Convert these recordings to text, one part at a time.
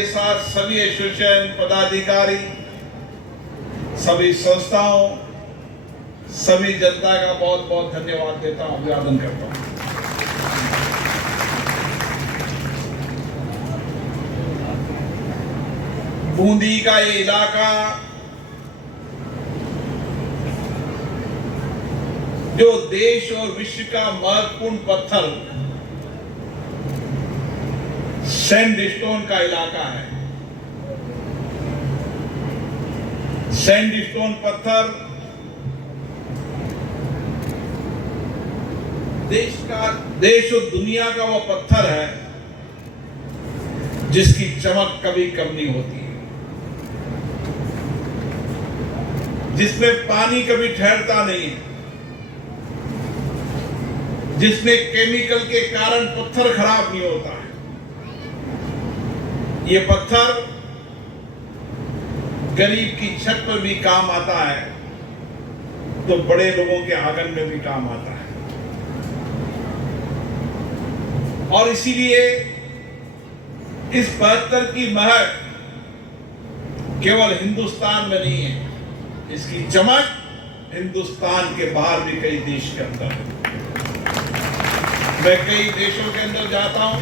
के साथ सभी एसोसिएशन पदाधिकारी, सभी संस्थाओं, सभी जनता का बहुत बहुत धन्यवाद देता हूं, अभिवादन करता हूं। बूंदी का ये इलाका जो देश और विश्व का महत्वपूर्ण पत्थर सैंडस्टोन का इलाका है। सैंडस्टोन पत्थर देश और दुनिया का वो पत्थर है जिसकी चमक कभी कम नहीं होती है, जिसमें पानी कभी ठहरता नहीं है, जिसमें केमिकल के कारण पत्थर खराब नहीं होता है। ये पत्थर गरीब की छत पर भी काम आता है तो बड़े लोगों के आंगन में भी काम आता है। और इसीलिए इस पत्थर की महक केवल हिंदुस्तान में नहीं है, इसकी चमक हिंदुस्तान के बाहर भी कई देश के अंदर है। मैं कई देशों के अंदर जाता हूं,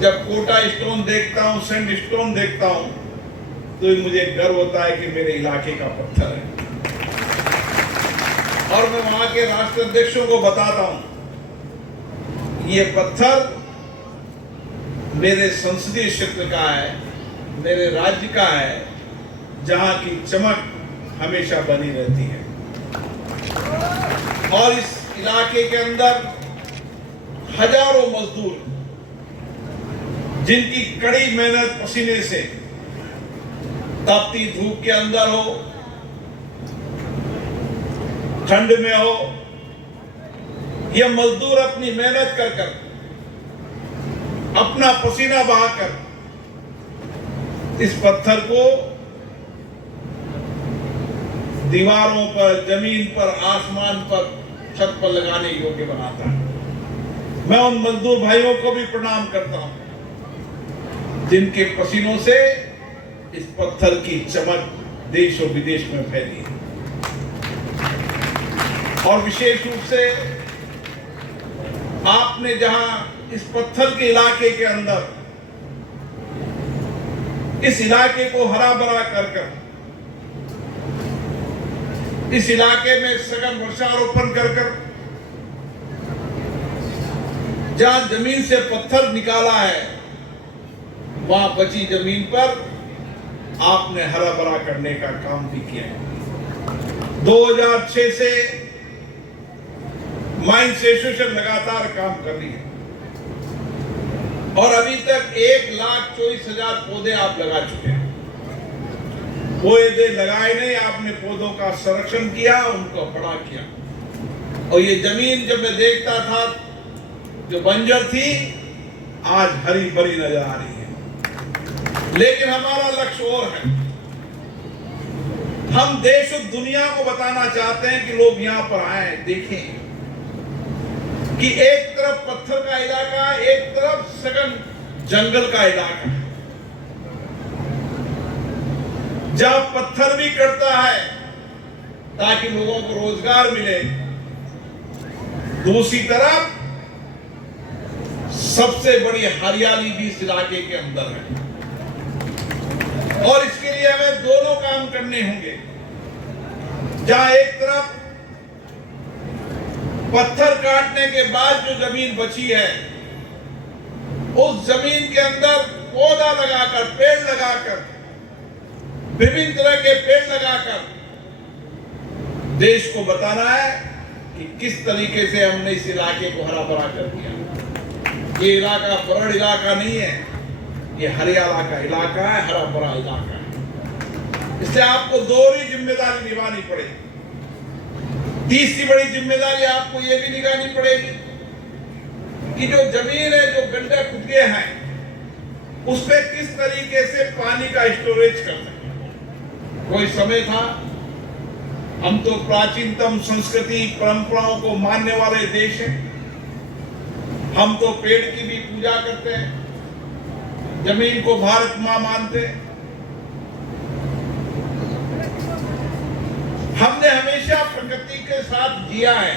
जब कोटा स्टोन देखता हूं, सैंड स्टोन देखता हूं, तो मुझे गर्व होता है कि मेरे इलाके का पत्थर है। और मैं वहां के राष्ट्राध्यक्षों को बताता हूं, ये पत्थर मेरे संसदीय क्षेत्र का है, मेरे राज्य का है, जहां की चमक हमेशा बनी रहती है। और इस इलाके के अंदर हजारों मजदूर जिनकी कड़ी मेहनत पसीने से तपती धूप के अंदर हो, ठंड में हो, ये मजदूर अपनी मेहनत कर कर, अपना पसीना बहाकर इस पत्थर को दीवारों पर, जमीन पर, आसमान पर, छत पर लगाने योग्य बनाता है। मैं उन मजदूर भाइयों को भी प्रणाम करता हूं जिनके पसीनों से इस पत्थर की चमक देश और विदेश में फैली है। और विशेष रूप से आपने जहां इस पत्थर के इलाके के अंदर इस इलाके को हरा भरा कर इस इलाके में सघन वृक्षारोपण कर जहां जमीन से पत्थर निकाला है, वहां बची जमीन पर आपने हरा भरा करने का काम भी किया है। 2006 से माइंस एसोसिएशन लगातार काम कर रही है और अभी तक 1,24,000 पौधे आप लगा चुके हैं। पौधे लगाए नहीं, आपने पौधों का संरक्षण किया, उनको बड़ा किया। और ये जमीन जब मैं देखता था जो बंजर थी, आज हरी भरी नजर आ रही है। लेकिन हमारा लक्ष्य और है, हम देश और दुनिया को बताना चाहते हैं कि लोग यहां पर आए, देखें कि एक तरफ पत्थर का इलाका, एक तरफ सघन जंगल का इलाका है, जहां पत्थर भी कटता है ताकि लोगों को रोजगार मिले, दूसरी तरफ सबसे बड़ी हरियाली भी इस इलाके के अंदर है। और इसके लिए हमें दोनों काम करने होंगे। जहां एक तरफ पत्थर काटने के बाद जो जमीन बची है, उस जमीन के अंदर पौधा लगाकर, पेड़ लगाकर, विभिन्न तरह के पेड़ लगाकर देश को बताना है कि किस तरीके से हमने इस इलाके को हरा भरा कर दिया। ये इलाका बरड़ इलाका नहीं है, ये हरियाला का इलाका है, हरा भरा इलाका है। इसलिए आपको दोहरी जिम्मेदारी निभानी पड़ेगी। तीसरी बड़ी जिम्मेदारी आपको ये भी निभानी पड़ेगी कि जो जमीन है, जो गड्ढे खुद गए हैं, उस पर किस तरीके से पानी का स्टोरेज कर सकते। कोई समय था, हम तो प्राचीनतम संस्कृति परंपराओं को मानने वाले देश हैं, हम तो पेड़ की भी पूजा करते हैं, जमीन को भारत मां मानते हैं। हमने हमेशा प्रकृति के साथ जिया है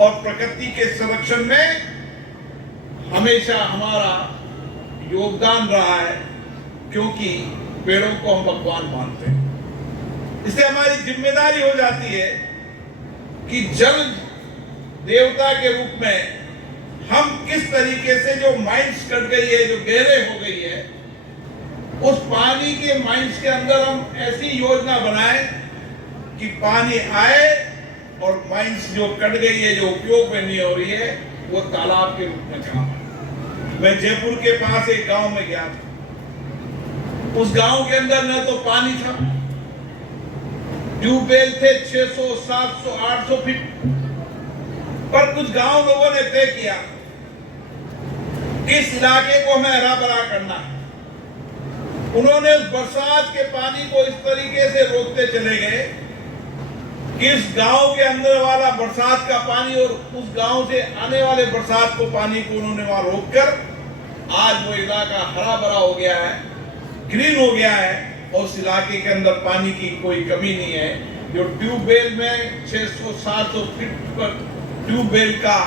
और प्रकृति के संरक्षण में हमेशा हमारा योगदान रहा है, क्योंकि पेड़ों को हम भगवान मानते हैं। इससे हमारी जिम्मेदारी हो जाती है कि जल देवता के रूप में हम किस तरीके से, जो माइंस कट गई है, जो गहरे हो गई है, उस पानी के माइंस के अंदर हम ऐसी योजना बनाएं कि पानी आए और माइंस जो कट गई है, जो उपयोग में नहीं हो रही है, वो तालाब के रूप में काम आए। मैं जयपुर के पास एक गांव में गया था। उस गांव के अंदर न तो पानी था, ट्यूबवेल थे 600, 700, 800 फीट, पर कुछ गांव लोगों ने तय किया कि इस इलाके को हमें हरा भरा करना है। उन्होंने उस बरसात के पानी को इस तरीके से रोकते चले गए कि इस गांव के अंदर वाला बरसात का पानी और उस गांव से आने वाले बरसात को पानी को उन्होंने वहां रोककर आज वो इलाका हरा भरा हो गया है, ग्रीन हो गया है, और उस इलाके के अंदर पानी की कोई कमी नहीं है। जो ट्यूबवेल में 600, 700 फीट पर ट्यूबवेल का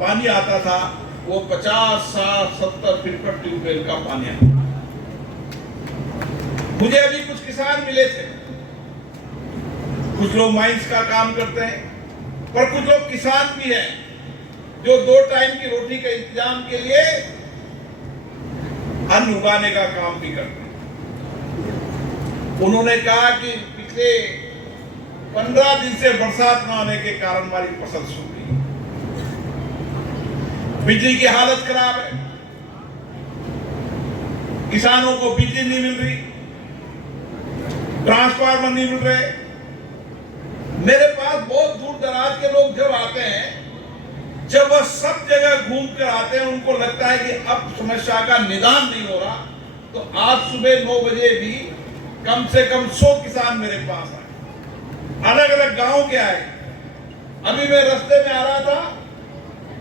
पानी आता था, वो 50, 60, 70 फीट पर ट्यूबवेल का पानी आता। मुझे अभी कुछ किसान मिले थे, कुछ लोग माइंस का काम करते हैं, पर कुछ लोग किसान भी हैं जो 2 टाइम की रोटी के इंतजाम के लिए अन्न उगाने का काम भी करते हैं। उन्होंने कहा कि पिछले 15 दिन से बरसात न आने के कारण हमारी फसल सूख गई, बिजली की हालत खराब है, किसानों को बिजली नहीं मिल रही, ट्रांसफार्मर नहीं मिल रहे। मेरे पास बहुत दूर दराज के लोग जब आते हैं, जब वह सब जगह घूम कर आते हैं, उनको लगता है कि अब समस्या का निदान नहीं हो रहा, तो आज सुबह 9 बजे भी कम से कम 100 किसान मेरे पास आए, अलग अलग गांव के आए। अभी मैं रास्ते में आ रहा था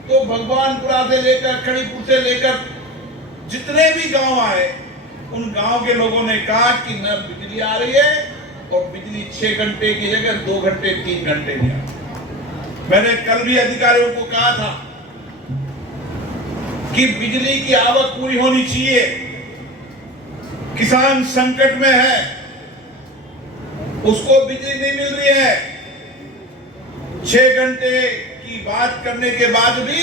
तो भगवानपुरा से लेकर, खड़ीपुर से लेकर जितने भी गांव आए, उन गांव के लोगों ने कहा कि न बिजली आ रही है, और बिजली 6 घंटे की जगह 2 घंटे 3 घंटे नहीं आ। मैंने कल भी अधिकारियों को कहा था कि बिजली की आवक पूरी होनी चाहिए, किसान संकट में है, उसको बिजली नहीं मिल रही है। 6 घंटे की बात करने के बाद भी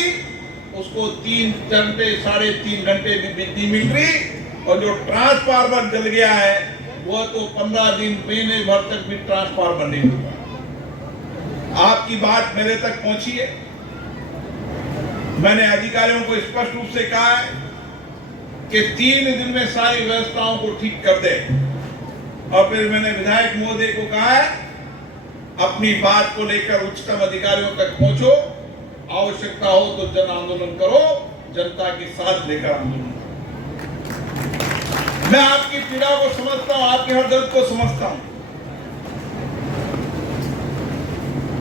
उसको 3 घंटे, 3.5 घंटे भी बिजली मिल रही, और जो ट्रांसफार्मर जल गया है वो तो 15 दिन, महीने भर तक भी ट्रांसफार्मर नहीं मिला। आपकी बात मेरे तक पहुंची है। मैंने अधिकारियों को स्पष्ट रूप से कहा है कि 3 दिन में सारी व्यवस्थाओं को ठीक कर दे, और फिर मैंने विधायक महोदय को कहा है, अपनी बात को लेकर उच्चतम अधिकारियों तक पहुंचो, आवश्यकता हो तो जन आंदोलन करो, जनता के साथ लेकर आंदोलन करो। मैं आपकी पीड़ा को समझता हूं, आपके हर दर्द को समझता हूं।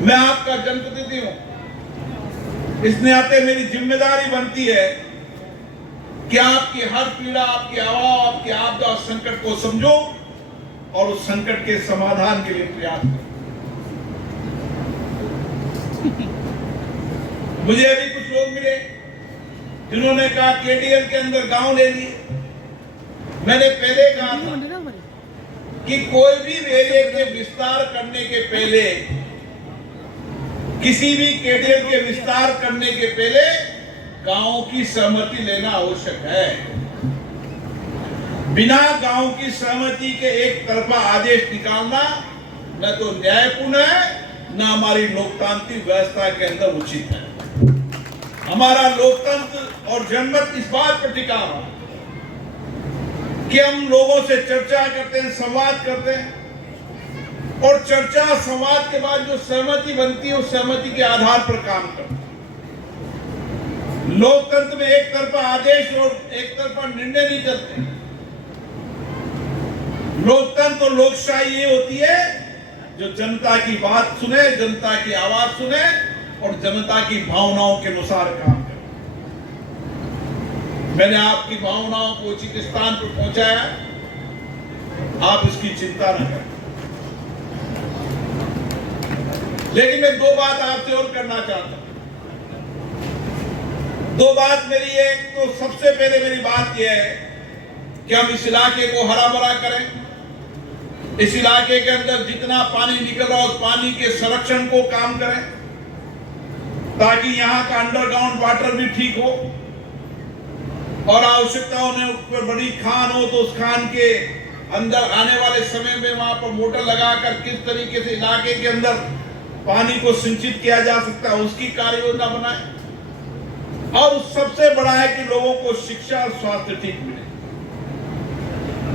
मैं आपका जनप्रतिनिधि हूं, इस नाते मेरी जिम्मेदारी बनती है कि आपकी हर पीड़ा, आपकी आवाज, आपकी आपदा और संकट को समझो और उस संकट के समाधान के लिए प्रयास करो। मुझे अभी कुछ लोग मिले जिन्होंने कहा केडीएल के अंदर गांव ले लिए। मैंने पहले कहा था कि कोई भी एरिया के विस्तार करने के पहले, किसी भी केडीएल के विस्तार करने के पहले गांव की सहमति लेना आवश्यक है। बिना गांव की सहमति के एक तरफा आदेश निकालना न तो न्यायपूर्ण है, न हमारी लोकतांत्रिक व्यवस्था के अंदर उचित है। हमारा लोकतंत्र और जनमत इस बात पर टिका हुआ कि हम लोगों से चर्चा करते हैं, संवाद करते हैं, और चर्चा संवाद के बाद जो सहमति बनती है उस सहमति के आधार पर काम करते हैं। लोकतंत्र में एक तरफा आदेश और एक तरफा निर्णय नहीं चलते। लोकतंत्र और लोकशाही ये होती है जो जनता की बात सुने, जनता की आवाज सुने और जनता की भावनाओं के अनुसार काम करे। मैंने आपकी भावनाओं को उचित स्थान पर पहुंचाया, आप इसकी चिंता न करें। लेकिन मैं दो बात आपसे और करना चाहता हूं। दो बात मेरी, एक तो सबसे पहले मेरी बात यह है कि हम इस इलाके को हरा भरा करें। इस इलाके के अंदर जितना पानी निकल रहा है उस पानी के संरक्षण को काम करें, ताकि यहाँ का अंडरग्राउंड वाटर भी ठीक हो, और आवश्यकता होने पर बड़ी खान हो तो उस खान के अंदर आने वाले समय में वहां पर मोटर लगाकर किस तरीके से इलाके के अंदर पानी को सिंचित किया जा सकता है उसकी कार्य योजना बनाए। और सबसे बड़ा है कि लोगों को शिक्षा और स्वास्थ्य ठीक मिले।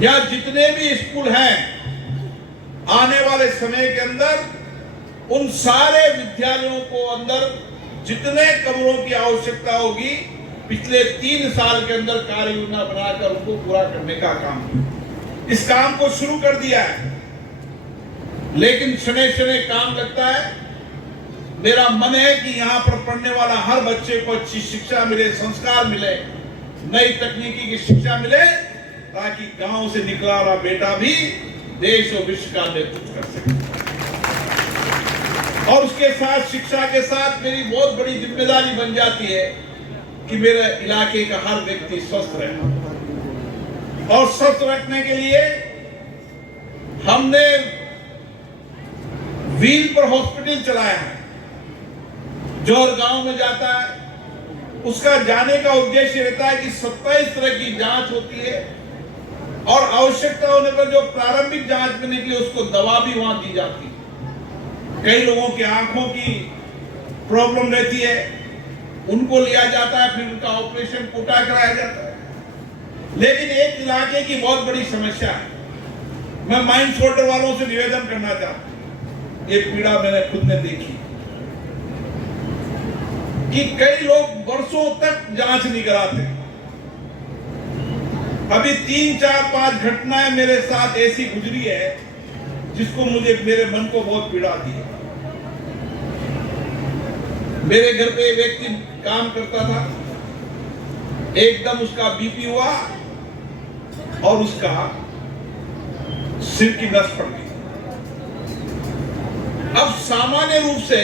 या जितने भी स्कूल हैं, आने वाले समय के अंदर उन सारे विद्यालयों को अंदर जितने कमरों की आवश्यकता होगी, पिछले 3 साल के अंदर कार्य योजना बनाकर उनको पूरा करने का काम, इस काम को शुरू कर दिया है। लेकिन शनै शनै काम लगता है। मेरा मन है कि यहाँ पर पढ़ने वाला हर बच्चे को अच्छी शिक्षा मिले, संस्कार मिले, नई तकनीकी की शिक्षा मिले, ताकि गांव से निकला हुआ बेटा भी देश और विश्व का नेतृत्व कर सके। और उसके साथ, शिक्षा के साथ मेरी बहुत बड़ी जिम्मेदारी बन जाती है कि मेरे इलाके का हर व्यक्ति स्वस्थ रहे। और स्वस्थ रखने के लिए हमने व्हील पर हॉस्पिटल चलाया है, जो हर गांव में जाता है। उसका जाने का उद्देश्य रहता है कि 27 तरह की जांच होती है, और आवश्यकता होने पर जो प्रारंभिक जांच में निकली उसको दवा भी वहां दी जाती है। कई लोगों की आंखों की प्रॉब्लम रहती है, उनको लिया जाता है, फिर उनका ऑपरेशन कोटा कराया जाता है। लेकिन एक इलाके की बहुत बड़ी समस्या है, मैं माइंड शोल्डर वालों से निवेदन करना चाहता हूं, ये पीड़ा मैंने खुद ने देखी कि कई लोग वर्षों तक जांच नहीं कराते। अभी 3, 4, 5 घटनाएं मेरे साथ ऐसी गुजरी है जिसको मुझे, मेरे मन को बहुत पीड़ा दी है। मेरे घर पे एक व्यक्ति काम करता था, एकदम उसका बीपी हुआ और उसका सिर की नस फट गई। अब सामान्य रूप से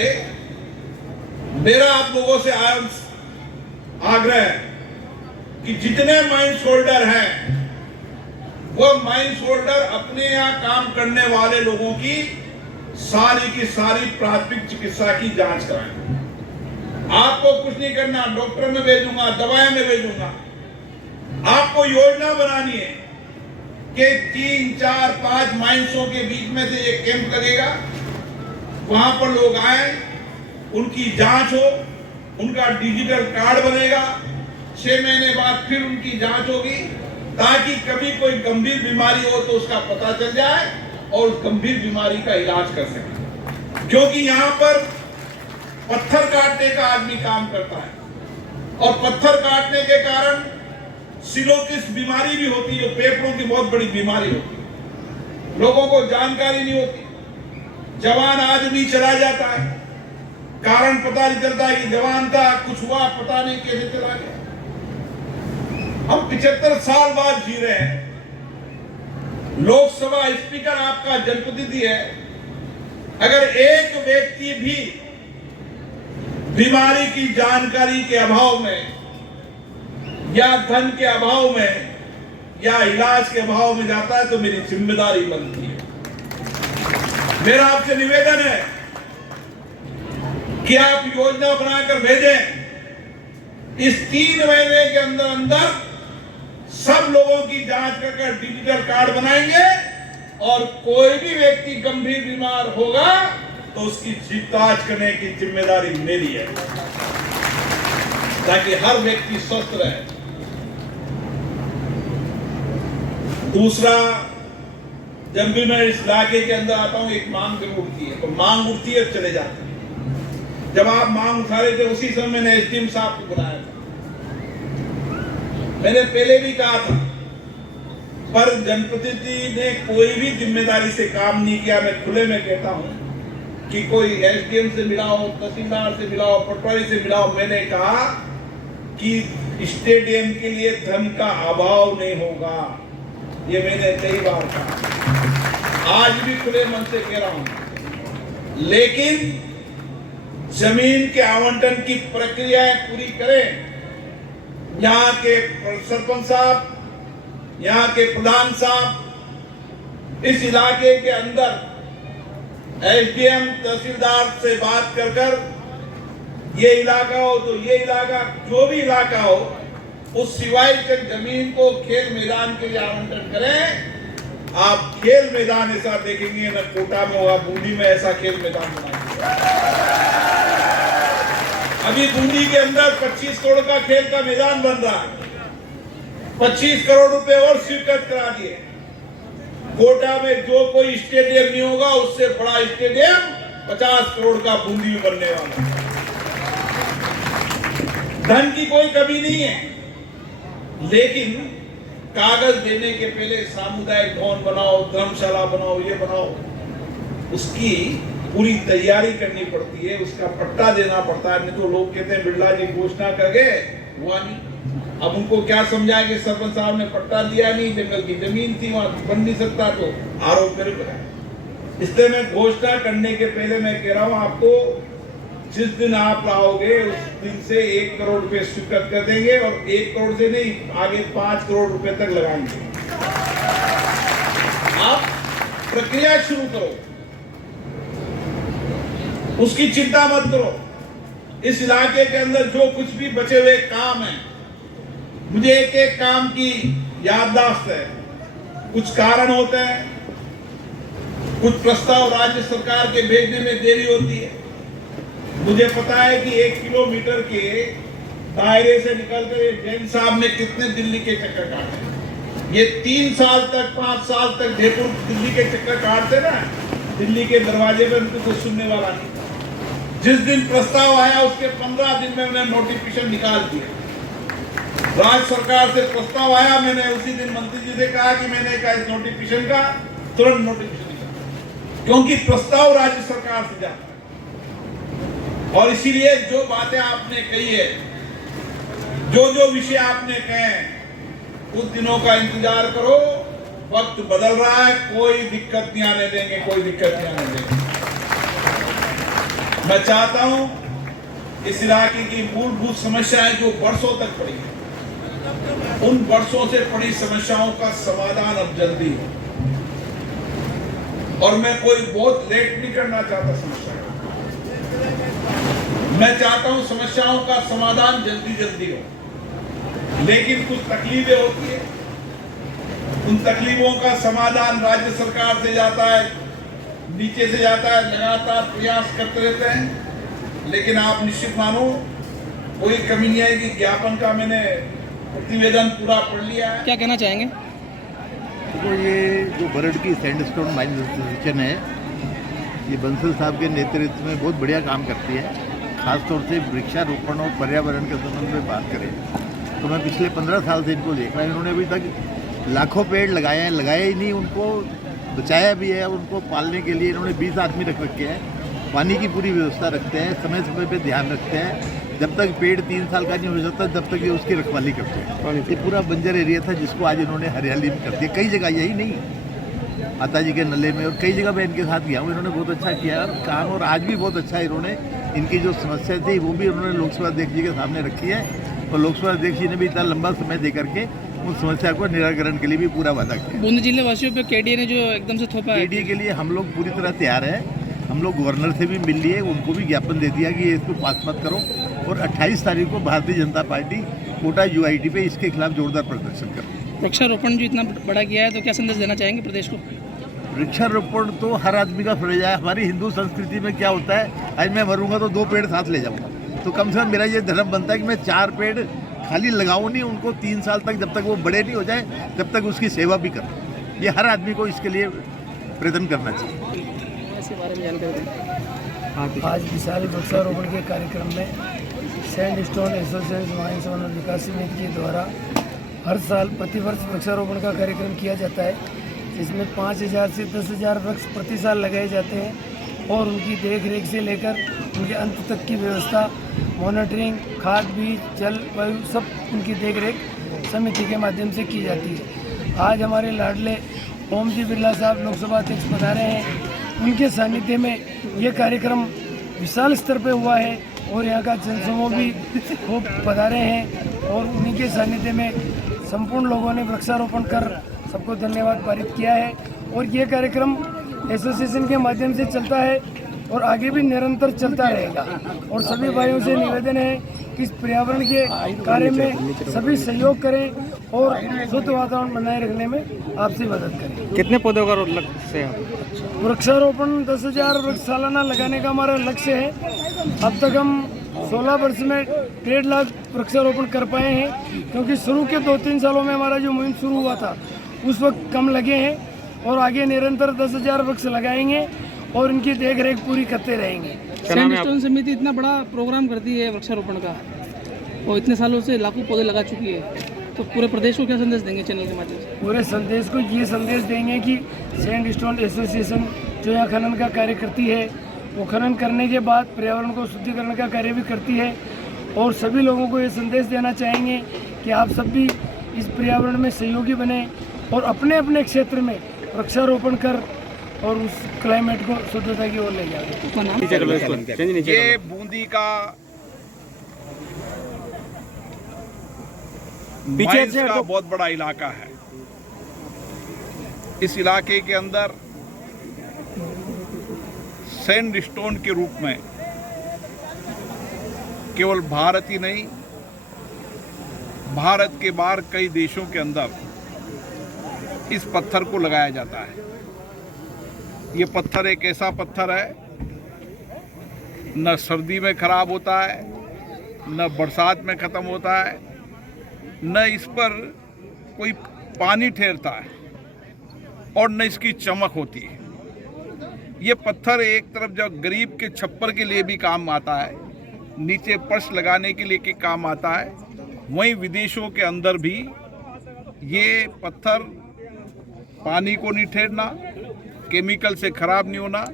मेरा आप लोगों से आग्रह है कि जितने माइंड शोल्डर हैं, वो माइंड शोल्डर अपने यहाँ काम करने वाले लोगों की सारी प्राथमिक चिकित्सा की जांच कराएं। आपको कुछ नहीं करना, डॉक्टर में भेजूंगा, दवाएं में भेजूंगा। आपको योजना बनानी है कि 3, 4, 5 माइंसों के बीच में से एक कैंप लगेगा, वहां पर लोग आए, उनकी जांच हो, उनका डिजिटल कार्ड बनेगा, 6 महीने बाद फिर उनकी जांच होगी, ताकि कभी कोई गंभीर बीमारी हो तो उसका पता चल जाए और उस गंभीर बीमारी का इलाज कर सके। क्योंकि यहाँ पर पत्थर काटने का आदमी काम करता है, और पत्थर काटने के कारण सिलोसिस बीमारी भी होती है, फेफड़ों की बहुत बड़ी बीमारी होती है। लोगों को जानकारी नहीं होती, जवान आदमी चला जाता है, कारण पता नहीं चलता है कि जवान था, कुछ हुआ पता नहीं कैसे चला गया। हम 75 साल बाद जी रहे हैं। लोकसभा स्पीकर आपका जनप्रतिनिधि है, अगर एक व्यक्ति भी बीमारी की जानकारी के अभाव में, या धन के अभाव में, या इलाज के अभाव में जाता है तो मेरी जिम्मेदारी बनती है। मेरा आपसे निवेदन है कि आप योजना बनाकर भेजें। इस 3 महीने के अंदर अंदर सब लोगों की जांच कर डिजिटल कार्ड बनाएंगे, और कोई भी व्यक्ति गंभीर बीमार होगा तो उसकी जांच करने की जिम्मेदारी मेरी है, ताकि हर व्यक्ति स्वस्थ रहे। दूसरा, जब भी मैं इस इलाके के अंदर आता हूं, एक मांग जरूर उठती है, तो मांग उठती है चले जाते हैं। जब आप मांग उठा रहे थे उसी समय मैंने एसडीएम साहब को बुलाया था। मैंने पहले भी कहा था, पर जनप्रतिनिधि ने कोई भी जिम्मेदारी से काम नहीं किया। मैं खुले में कहता हूं कि कोई एसडीएम से मिलाओ, तहसीलदार से मिलाओ, पटवारी से मिलाओ। मैंने कहा कि स्टेडियम के लिए धन का अभाव नहीं होगा। ये मैंने कई बार कहा, आज भी खुले मन से कह रहा हूं। लेकिन जमीन के आवंटन की प्रक्रियाएं पूरी करें। यहाँ के सरपंच साहब, यहाँ के प्रधान साहब, इस इलाके के अंदर एसडीएम तहसीलदार से बात कर ये इलाका हो तो ये इलाका, जो भी इलाका हो, उस सिवाय तक जमीन को खेल मैदान के लिए आवंटन करें। आप खेल मैदान ऐसा देखेंगे न कोटा में होगा, बूंदी में ऐसा खेल मैदान बनाएंगे। अभी बूंदी के अंदर 25 करोड़ का खेल का मैदान बन रहा है, 25 करोड़ रुपए और स्वीकृत करा दिए। कोटा में जो कोई स्टेडियम नहीं होगा, उससे बड़ा स्टेडियम 50 करोड़ का बूंदी में बनने वाला है। धन की कोई कमी नहीं है, लेकिन कागज देने के पहले सामुदायिक भवन बनाओ, धर्मशाला बनाओ, ये बनाओ, उसकी पूरी तैयारी करनी पड़ती है, उसका पट्टा देना पड़ता है। नहीं तो लोग कहते हैं बिरला जी घोषणा कर गए, हुआ नहीं। अब उनको क्या समझाएंगे, सरपंच साहब ने पट्टा दिया नहीं, जंगल की जमीन थी, वहां बन नहीं सकता, तो आरोप मेरे पर है। इसलिए मैं घोषणा करने के पहले मैं कह रहा हूं आपको, जिस दिन आप लाओगे उस दिन से 1 करोड़ रुपए स्वीकृत कर देंगे, और 1 करोड़ से नहीं, आगे 5 करोड़ रुपए तक लगाएंगे। आप प्रक्रिया शुरू करो, उसकी चिंता मत करो। इस इलाके के अंदर जो कुछ भी बचे हुए काम है, मुझे एक एक काम की याददाश्त है। कुछ कारण होते हैं, कुछ प्रस्ताव राज्य सरकार के भेजने में देरी होती है। मुझे पता है कि 1 किलोमीटर के दायरे से निकलकर जैन साहब ने कितने दिल्ली के चक्कर काटे। ये 3 साल तक, 5 साल तक जयपुर दिल्ली के चक्कर काटते ना, दिल्ली के दरवाजे पर उनको कोई सुनने वाला नहीं। जिस दिन प्रस्ताव आया उसके 15 दिन में उन्हें नोटिफिकेशन निकाल दिया। राज्य सरकार से प्रस्ताव आया, मैंने उसी दिन मंत्री जी से कहा कि मैंने कहा इस नोटिफिकेशन का तुरंत नोटिफिकेशन निकाल, क्योंकि प्रस्ताव राज्य सरकार से जाता है। और इसीलिए जो बातें आपने कही है, जो विषय आपने कहे, कुछ दिनों का इंतजार करो, वक्त बदल रहा है, कोई दिक्कत नहीं आने देंगे, कोई दिक्कत नहीं आने देंगे। मैं चाहता हूं इस इलाके की मूलभूत समस्याएं जो वर्षों तक पड़ी है, उन वर्षों से पड़ी समस्याओं का समाधान अब जल्दी हो। और मैं कोई बहुत लेट नहीं करना चाहता समस्या, मैं चाहता हूं समस्याओं का समाधान जल्दी हो। लेकिन कुछ तकलीफें होती है, उन तकलीफों का समाधान राज्य सरकार से जाता है, नीचे से जाता है, लगातार प्रयास करते रहते हैं। लेकिन आप निश्चित मानो, कोई कमी नहीं आएगी। ज्ञापन का मैंने प्रतिवेदन पूरा पढ़ लिया है। क्या कहना चाहेंगे? तो ये जो बरड की सैंडस्टोन माइन एसोसिएशन है, ये बंसल साहब के नेतृत्व में बहुत बढ़िया काम करती है। खासतौर से वृक्षारोपण और पर्यावरण के संबंध में बात करें तो मैं पिछले 15 साल से इनको देख रहा हूँ। इन्होंने अभी तक लाखों पेड़ लगाए हैं, लगाए ही नहीं, उनको बचाया भी है। उनको पालने के लिए इन्होंने 20 आदमी रख रखे हैं, पानी की पूरी व्यवस्था रखते हैं, समय समय पे ध्यान रखते हैं। जब तक पेड़ 3 साल का नहीं हो सकता तब तक ये उसकी रखवाली करते हैं। ये पूरा बंजर एरिया था जिसको आज इन्होंने हरियाली में कर दिया। कई जगह, यही नहीं, माता जी के नले में और कई जगह मैं इनके साथ गया हूँ। इन्होंने बहुत अच्छा किया काम, और आज भी बहुत अच्छा इन्होंने इनकी जो समस्या थी वो भी उन्होंने लोकसभा अध्यक्ष जी के सामने रखी है, और लोकसभा अध्यक्ष जी ने भी इतना लंबा समय दे करके उस समस्या को निराकरण के लिए भी पूरा वादा किया। बूंदी जिले वासियों पे केडीए ने जो एकदम से थोपा है, केडीए के लिए हम लोग पूरी तरह तैयार हैं। हम लोग गवर्नर से भी मिल लिए, उनको भी ज्ञापन दे दिया कि इसको पास मत करो, और 28 तारीख को भारतीय जनता पार्टी कोटा यूआईटी पे इसके खिलाफ जोरदार प्रदर्शन करो। वृक्षारोपण जो इतना बड़ा किया है, तो क्या संदेश देना चाहेंगे प्रदेश को? वृक्षारोपण तो हर आदमी का फर्ज है। हमारी हिंदू संस्कृति में क्या होता है, आज मैं मरूंगा तो 2 पेड़ साथ ले जाऊंगा, तो कम से कम मेरा ये धर्म बनता है कि मैं 4 पेड़ खाली लगाऊं नहीं, उनको 3 साल तक, जब तक वो बड़े नहीं हो जाए तब तक उसकी सेवा भी करूं। ये हर आदमी को इसके लिए प्रयत्न करना चाहिए। इसके बारे में जानकारी दें। आज विशाल वृक्षारोपण के कार्यक्रम में सैंडस्टोन एसोसिएशन माइन समन्वय विकास समिति के द्वारा हर साल प्रतिवर्ष वृक्षारोपण का कार्यक्रम किया जाता है, जिसमें 5000 से 10,000 वृक्ष प्रति साल लगाए जाते हैं, और उनकी देख रेख से लेकर उनके अंत तक की व्यवस्था, मॉनिटरिंग, खाद, बीज, जल, वायु सब उनकी देखरेख समिति के माध्यम से की जाती है। आज हमारे लाडले ओम जी बिरला साहब लोकसभा अध्यक्ष पधारे हैं। उनके सानिध्य में ये कार्यक्रम विशाल स्तर पे हुआ है और यहाँ का जनसमूह भी खूब पधारे हैं और उन्हीं के सानिध्य में संपूर्ण लोगों ने वृक्षारोपण कर सबको धन्यवाद पारित किया है। और ये कार्यक्रम एसोसिएशन के माध्यम से चलता है और आगे भी निरंतर चलता रहेगा। और सभी भाइयों से निवेदन है कि इस पर्यावरण के कार्य में सभी सहयोग करें और शुद्ध वातावरण बनाए रखने में आपसी मदद करें। कितने पौधों का लक्ष्य है? वृक्षारोपण 10,000 वृक्ष सालाना लगाने का हमारा लक्ष्य है। अब तक हम 16 वर्ष में 1.5 लाख वृक्षारोपण कर पाए हैं, क्योंकि शुरू के 2-3 सालों में हमारा जो मुहिम शुरू हुआ था उस वक्त कम लगे हैं और आगे निरंतर 10,000 वृक्ष लगाएंगे और इनकी देखरेख पूरी करते रहेंगे। सैंडस्टोन समिति इतना बड़ा प्रोग्राम करती है वृक्षारोपण का और इतने सालों से लाखों पौधे लगा चुकी है, तो पूरे प्रदेश को क्या संदेश देंगे चैनल के माध्यम से? पूरे संदेश को ये संदेश देंगे कि सैंडस्टोन एसोसिएशन जो यहाँ खनन का कार्य करती है, वो खनन करने के बाद पर्यावरण को शुद्धिकरण का कार्य भी करती है। और सभी लोगों को ये संदेश देना चाहेंगे कि आप सब भी इस पर्यावरण में सहयोगी बने और अपने अपने क्षेत्र में वृक्षारोपण कर और उस क्लाइमेट को शुद्धता की ओर ले जाए। ये बूंदी का माइंस का बहुत बड़ा इलाका है। इस इलाके के अंदर सैंडस्टोन के रूप में केवल भारत ही नहीं, भारत के बाहर कई देशों के अंदर इस पत्थर को लगाया जाता है। ये पत्थर एक ऐसा पत्थर है, न सर्दी में खराब होता है, न बरसात में ख़त्म होता है, न इस पर कोई पानी ठहरता है और न इसकी चमक होती है। ये पत्थर एक तरफ जब गरीब के छप्पर के लिए भी काम आता है, नीचे फर्श लगाने के लिए काम आता है, वहीं विदेशों के अंदर भी ये पत्थर पानी को नहीं ठहरना, केमिकल से खराब नहीं होना,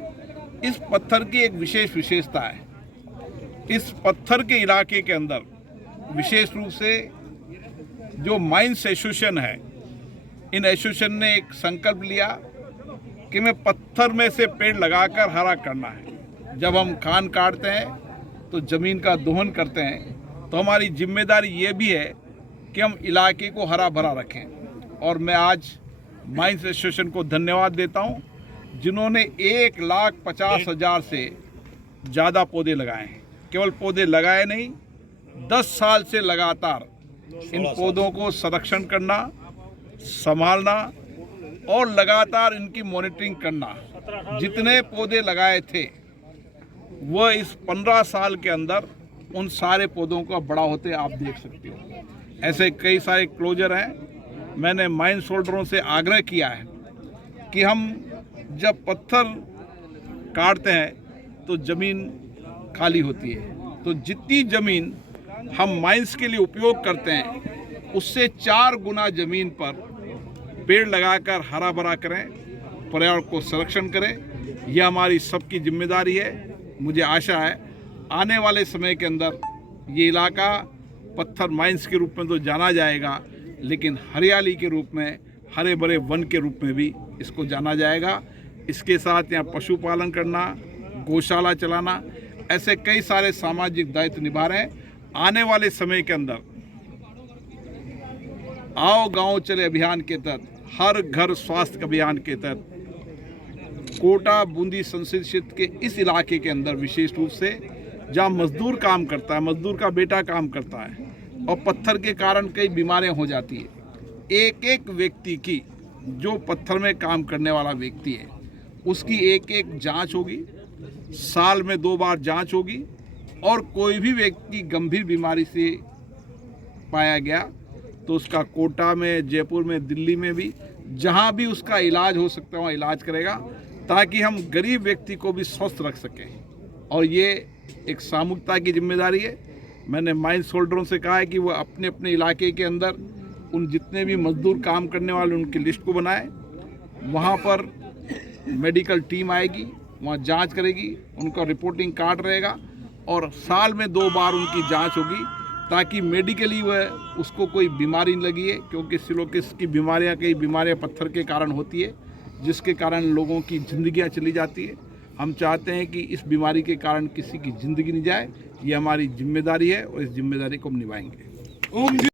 इस पत्थर की एक विशेष विशेषता है। इस पत्थर के इलाके के अंदर विशेष रूप से जो माइंस एसोसिएशन है, इन एसोसिएशन ने एक संकल्प लिया कि मैं पत्थर में से पेड़ लगाकर हरा करना है। जब हम खान काटते हैं तो ज़मीन का दोहन करते हैं, तो हमारी जिम्मेदारी ये भी है कि हम इलाके को हरा भरा रखें। और मैं आज माइंस एसोसिएशन को धन्यवाद देता हूँ, जिन्होंने 1,50,000 से ज़्यादा पौधे लगाए हैं। केवल पौधे लगाए नहीं, 10 साल से लगातार इन पौधों को संरक्षण करना, संभालना और लगातार इनकी मॉनिटरिंग करना। जितने पौधे लगाए थे वह इस 15 साल के अंदर उन सारे पौधों का बड़ा होते आप देख सकते हो। ऐसे कई सारे क्लोजर हैं। मैंने माइंस होल्डरों से आग्रह किया है कि हम जब पत्थर काटते हैं तो ज़मीन खाली होती है, तो जितनी ज़मीन हम माइंस के लिए उपयोग करते हैं उससे 4 गुना ज़मीन पर पेड़ लगाकर हरा भरा करें, पर्यावरण को संरक्षण करें। यह हमारी सबकी जिम्मेदारी है। मुझे आशा है आने वाले समय के अंदर ये इलाका पत्थर माइंस के रूप में तो जाना जाएगा, लेकिन हरियाली के रूप में, हरे भरे वन के रूप में भी इसको जाना जाएगा। इसके साथ यहाँ पशुपालन करना, गौशाला चलाना, ऐसे कई सारे सामाजिक दायित्व निभा रहे हैं। आने वाले समय के अंदर आओ गांव चले अभियान के तहत, हर घर स्वास्थ्य अभियान के तहत कोटा बूंदी संसदीय क्षेत्र के इस इलाके के अंदर विशेष रूप से जहाँ मजदूर काम करता है, मजदूर का बेटा काम करता है और पत्थर के कारण कई बीमारियां हो जाती है, एक एक व्यक्ति की, जो पत्थर में काम करने वाला व्यक्ति है उसकी एक एक जांच होगी, साल में 2 बार जांच होगी। और कोई भी व्यक्ति गंभीर बीमारी से पाया गया तो उसका कोटा में, जयपुर में, दिल्ली में भी जहां भी उसका इलाज हो सकता है वहाँ इलाज करेगा, ताकि हम गरीब व्यक्ति को भी स्वस्थ रख सकें। और ये एक सामूहिकता की जिम्मेदारी है। मैंने माइंस होल्डरों से कहा है कि वो अपने अपने इलाके के अंदर उन जितने भी मजदूर काम करने वाले उनकी लिस्ट को बनाए, वहाँ पर मेडिकल टीम आएगी, वहाँ जांच करेगी, उनका रिपोर्टिंग कार्ड रहेगा और साल में 2 बार उनकी जांच होगी, ताकि मेडिकली वह उसको कोई बीमारी नहीं लगी है, क्योंकि सिलोसिस की बीमारियां कई बीमारियां पत्थर के कारण होती है, जिसके कारण लोगों की ज़िंदगियां चली जाती है। हम चाहते हैं कि इस बीमारी के कारण किसी की ज़िंदगी नहीं जाए, ये हमारी जिम्मेदारी है और इस जिम्मेदारी को हम निभाएंगे।